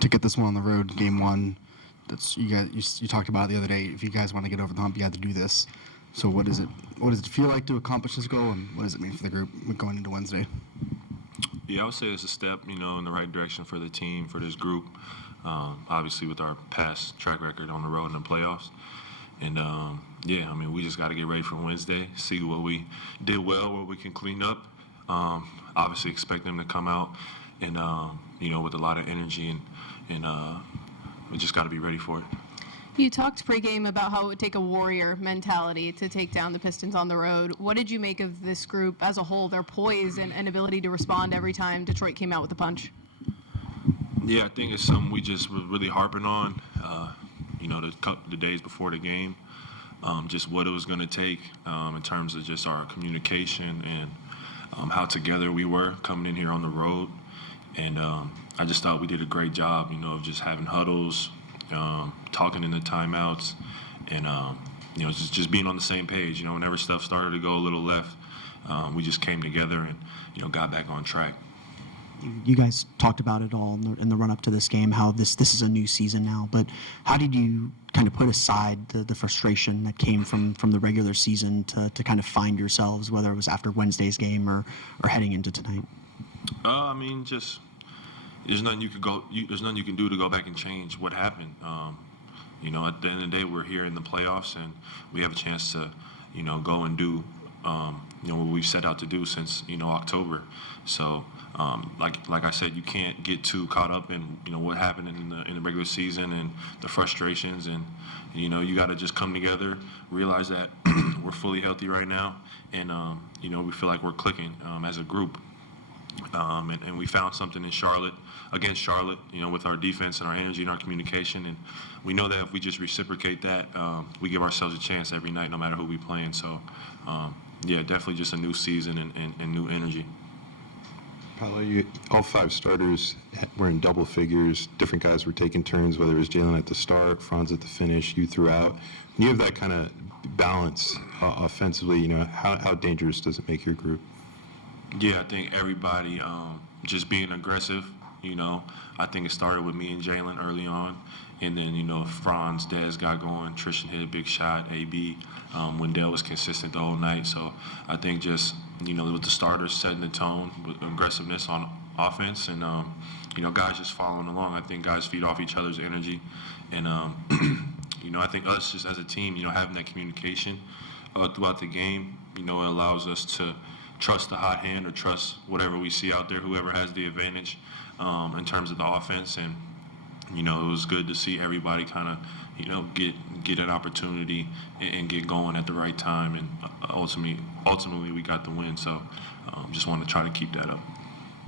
to get this one on the road, game one. That's you talked about it the other day. If you guys want to get over the hump, you had to do this. So what does it feel like to accomplish this goal, and what does it mean for the group going into Wednesday? Yeah, I would say it's a step, in the right direction for the team, for this group. Obviously, with our past track record on the road in the playoffs. And, we just got to get ready for Wednesday, see what we did well, what we can clean up. Obviously, expect them to come out and, with a lot of energy, and we just got to be ready for it. You talked pregame about how it would take a warrior mentality to take down the Pistons on the road. What did you make of this group as a whole, their poise and ability to respond every time Detroit came out with a punch? Yeah, I think it's something we just were really harping on, the days before the game, just what it was going to take in terms of just our communication and how together we were coming in here on the road. And I just thought we did a great job, of just having huddles, talking in the timeouts, and just being on the same page. Whenever stuff started to go a little left, we just came together and got back on track. You guys talked about it all in the run-up to this game, how this is a new season now. But how did you kind of put aside the frustration that came from the regular season to kind of find yourselves, whether it was after Wednesday's game or heading into tonight? There's nothing you can do to go back and change what happened. At the end of the day, we're here in the playoffs, and we have a chance to, go and do, what we've set out to do since, October. So, like I said, you can't get too caught up in, what happened in the regular season and the frustrations, and you got to just come together, realize that we're fully healthy right now, and we feel like we're clicking as a group. And we found something in against Charlotte, with our defense and our energy and our communication. And we know that if we just reciprocate that, we give ourselves a chance every night, no matter who we playing. So, definitely just a new season and new energy. Paolo, all five starters were in double figures. Different guys were taking turns, whether it was Jalen at the start, Franz at the finish, you throughout. When you have that kind of balance offensively, how dangerous does it make your group? Yeah, I think everybody just being aggressive. I think it started with me and Jalen early on. And then, Franz, Dez got going. Tristan hit a big shot. AB, Wendell was consistent the whole night. So I think just, with the starters setting the tone with aggressiveness on offense and, guys just following along. I think guys feed off each other's energy. And, I think us just as a team, having that communication throughout the game, it allows us to trust the hot hand or trust whatever we see out there, whoever has the advantage in terms of the offense. And, it was good to see everybody kind of, get an opportunity and get going at the right time. And ultimately we got the win. So just want to try to keep that up.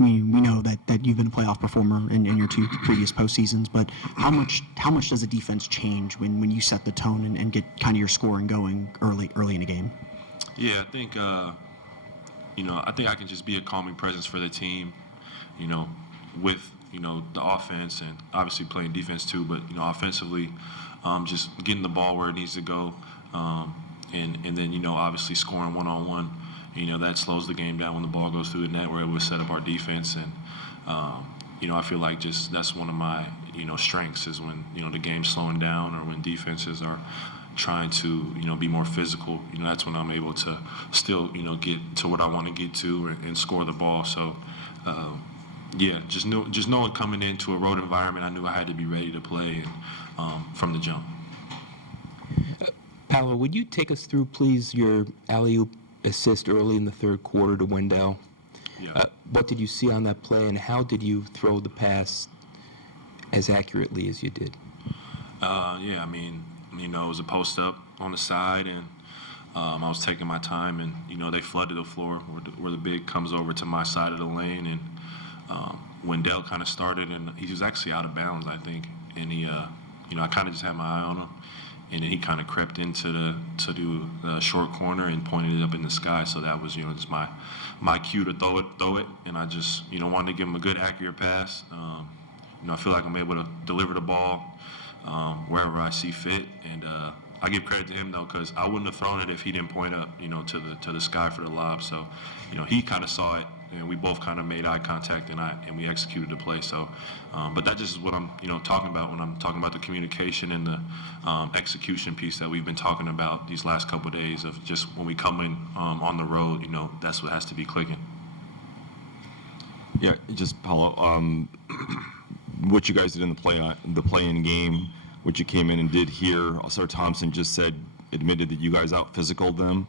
We know that you've been a playoff performer in your two previous postseasons, but how much does the defense change when you set the tone and get kind of your scoring going early in a game? Yeah, I think I think I can just be a calming presence for the team, with, the offense and obviously playing defense too, but, offensively, just getting the ball where it needs to go, and then, obviously scoring one-on-one, that slows the game down when the ball goes through the net. We're able to set up our defense, and, I feel like just that's one of my, strengths is when, the game's slowing down or when defenses are trying to, be more physical. That's when I'm able to still, get to what I want to get to and score the ball. So, just knowing coming into a road environment, I knew I had to be ready to play from the jump. Paolo, would you take us through, please, your alley-oop assist early in the third quarter to Wendell? Yeah. What did you see on that play, and how did you throw the pass as accurately as you did? It was a post-up on the side, and I was taking my time, and, they flooded the floor where the big comes over to my side of the lane, and Wendell kind of started, and he was actually out of bounds, I think, and he, I kind of just had my eye on him, and then he kind of crept into the short corner and pointed it up in the sky, so that was, just my cue to throw it, and I just, wanted to give him a good, accurate pass. I feel like I'm able to deliver the ball wherever I see fit, and I give credit to him though, because I wouldn't have thrown it if he didn't point up, to the sky for the lob. So, he kind of saw it and we both kind of made eye contact, and we executed the play. So, but that just is what I'm talking about when I'm talking about the communication and the execution piece that we've been talking about these last couple of days of just when we come in on the road, that's what has to be clicking. Yeah, just Paolo, what you guys did in the play-in game, what you came in and did here. Sir Thompson just admitted that you guys out-physicaled them.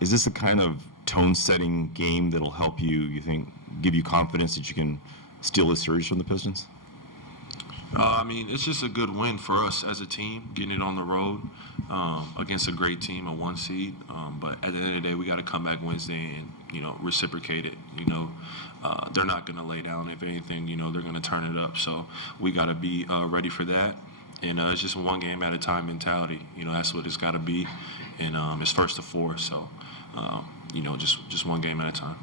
Is this the kind of tone-setting game that'll help you think, give you confidence that you can steal this series from the Pistons? I mean, it's just a good win for us as a team, getting it on the road against a great team, a 1 seed. But at the end of the day, we got to come back Wednesday and, reciprocate it. They're not going to lay down. If anything, they're going to turn it up. So we got to be ready for that. And it's just one game at a time mentality. That's what it's got to be. And it's first to four. So, just one game at a time.